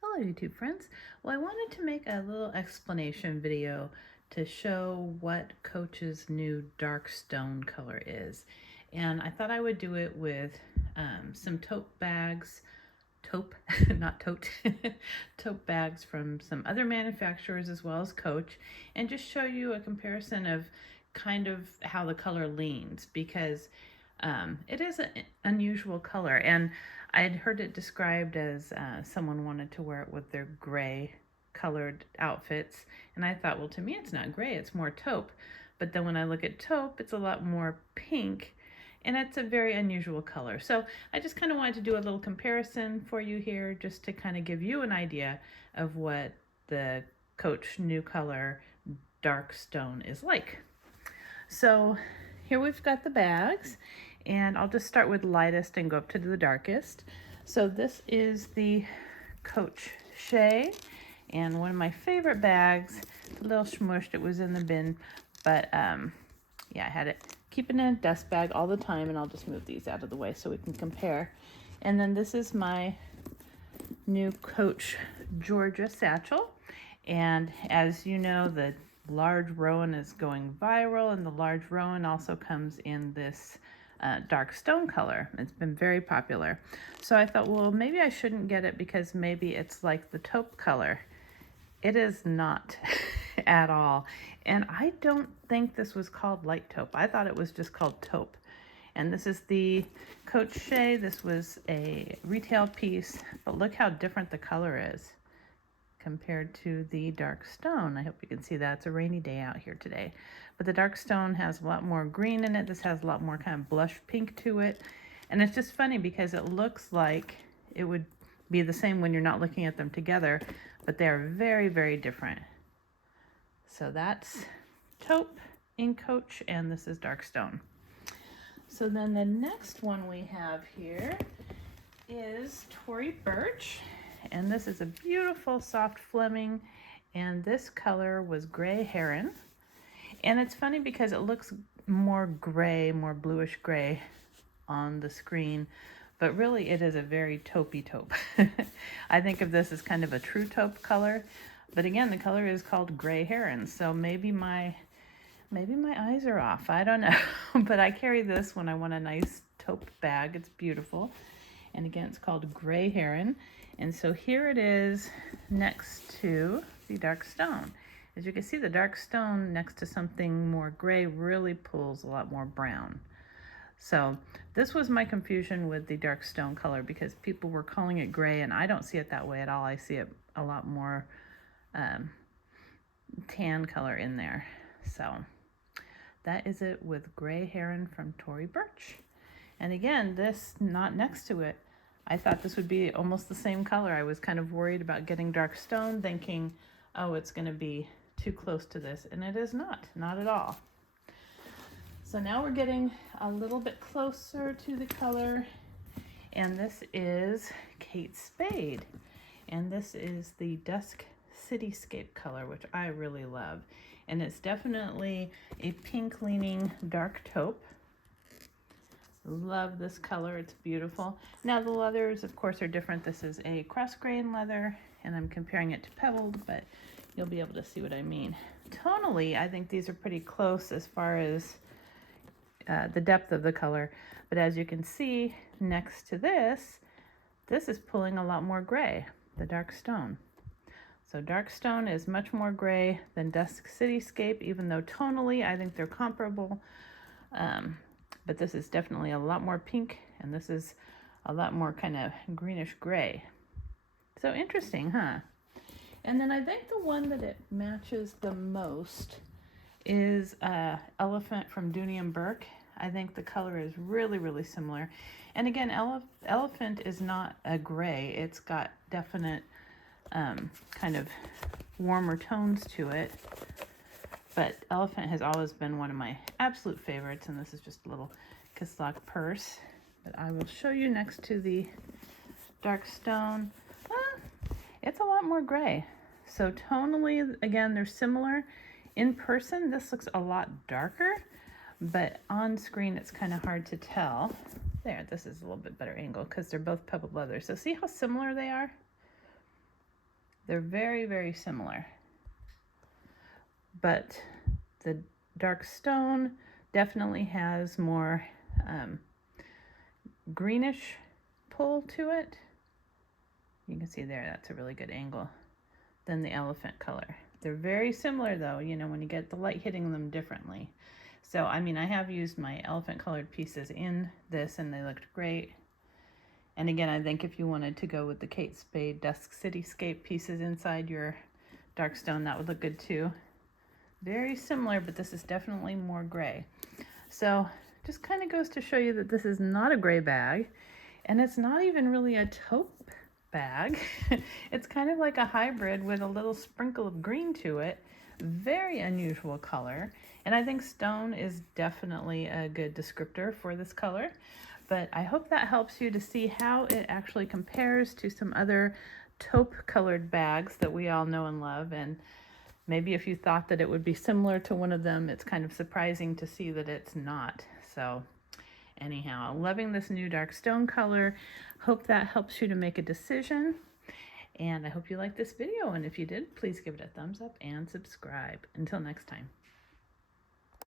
Hello YouTube friends. Well, I wanted to make a little explanation video to show what Coach's new dark stone color is. And I thought I would do it with some tote bags, taupe, not tote, tote bags from some other manufacturers as well as Coach, and just show you a comparison of kind of how the color leans, because it is an unusual color, and I had heard it described as someone wanted to wear it with their gray colored outfits, and I thought, well, to me it's not gray, it's more taupe. But then when I look at taupe, it's a lot more pink, and it's a very unusual color. So I just kind of wanted to do a little comparison for you here, just to kind of give you an idea of what the Coach new color dark stone is like. So here we've got the bags, and I'll just start with lightest and go up to the darkest. So this is the Coach Shay, and one of my favorite bags. It's a little smushed, it was in the bin, but yeah, I had it keeping in a dust bag all the time, and I'll just move these out of the way so we can compare. And then this is my new Coach Georgia Satchel, and as you know, the large rowan is going viral, and the large rowan also comes in this dark stone color. It's been very popular. So I thought, well, maybe I shouldn't get it because maybe it's like the taupe color. It is not at all. And I don't think this was called light taupe. I thought it was just called taupe. And this is the Coach Shay. This was a retail piece, but look how different the color is compared to the dark stone. I hope you can see that. It's a rainy day out here today. But the dark stone has a lot more green in it. This has a lot more kind of blush pink to it. And it's just funny because it looks like it would be the same when you're not looking at them together, but they're very, very different. So that's taupe in Coach, and this is dark stone. So then the next one we have here is Tory Burch. And this is a beautiful soft Fleming, and this color was gray Heron. And it's funny because it looks more gray, more bluish gray on the screen, but really it is a very taupey taupe. I think of this as kind of a true taupe color, but again, the color is called gray Heron, so maybe my eyes are off, I don't know. But I carry this when I want a nice taupe bag. It's beautiful. And again, it's called gray Heron. And so here it is next to the dark stone. As you can see, the dark stone next to something more gray really pulls a lot more brown. So this was my confusion with the dark stone color, because people were calling it gray, and I don't see it that way at all. I see it a lot more tan color in there. So that is it with gray Heron from Tory Burch. And again, this not next to it. I thought this would be almost the same color. I was kind of worried about getting dark stone, thinking, oh, it's going to be too close to this, and it is not at all. So now we're getting a little bit closer to the color, and this is Kate Spade, and this is the Dusk Cityscape color, which I really love, and it's definitely a pink leaning dark taupe. Love this color, it's beautiful. Now the leathers, of course, are different. This is a cross grain leather, and I'm comparing it to pebbled, but you'll be able to see what I mean. Tonally, I think these are pretty close as far as the depth of the color, but as you can see next to this is pulling a lot more gray, the dark stone. So dark stone is much more gray than Dusk Cityscape, even though tonally I think they're comparable. But this is definitely a lot more pink, and this is a lot more kind of greenish gray. So interesting, huh? And then I think the one that it matches the most is Elephant from Dooney Bourke. I think the color is really, really similar. And again, Elephant is not a gray. It's got definite kind of warmer tones to it. But Elephant has always been one of my absolute favorites, and this is just a little Kislock purse. But I will show you next to the dark stone. It's a lot more gray. So tonally, again, they're similar. In person, this looks a lot darker, but on screen, it's kind of hard to tell. There, this is a little bit better angle because they're both pebbled leather. So see how similar they are? They're very, very similar. But the dark stone definitely has more greenish pull to it. You can see there, that's a really good angle, than the elephant color. They're very similar though, you know, when you get the light hitting them differently. So, I mean, I have used my elephant colored pieces in this and they looked great. And again, I think if you wanted to go with the Kate Spade Dusk Cityscape pieces inside your dark stone, that would look good too. Very similar, but this is definitely more gray. So just kind of goes to show you that this is not a gray bag, and it's not even really a taupe bag. It's kind of like a hybrid with a little sprinkle of green to it. Very unusual color, and I think stone is definitely a good descriptor for this color. But I hope that helps you to see how it actually compares to some other taupe colored bags that we all know and love. And maybe if you thought that it would be similar to one of them, it's kind of surprising to see that it's not. So anyhow, loving this new dark stone color. Hope that helps you to make a decision. And I hope you liked this video. And if you did, please give it a thumbs up and subscribe. Until next time.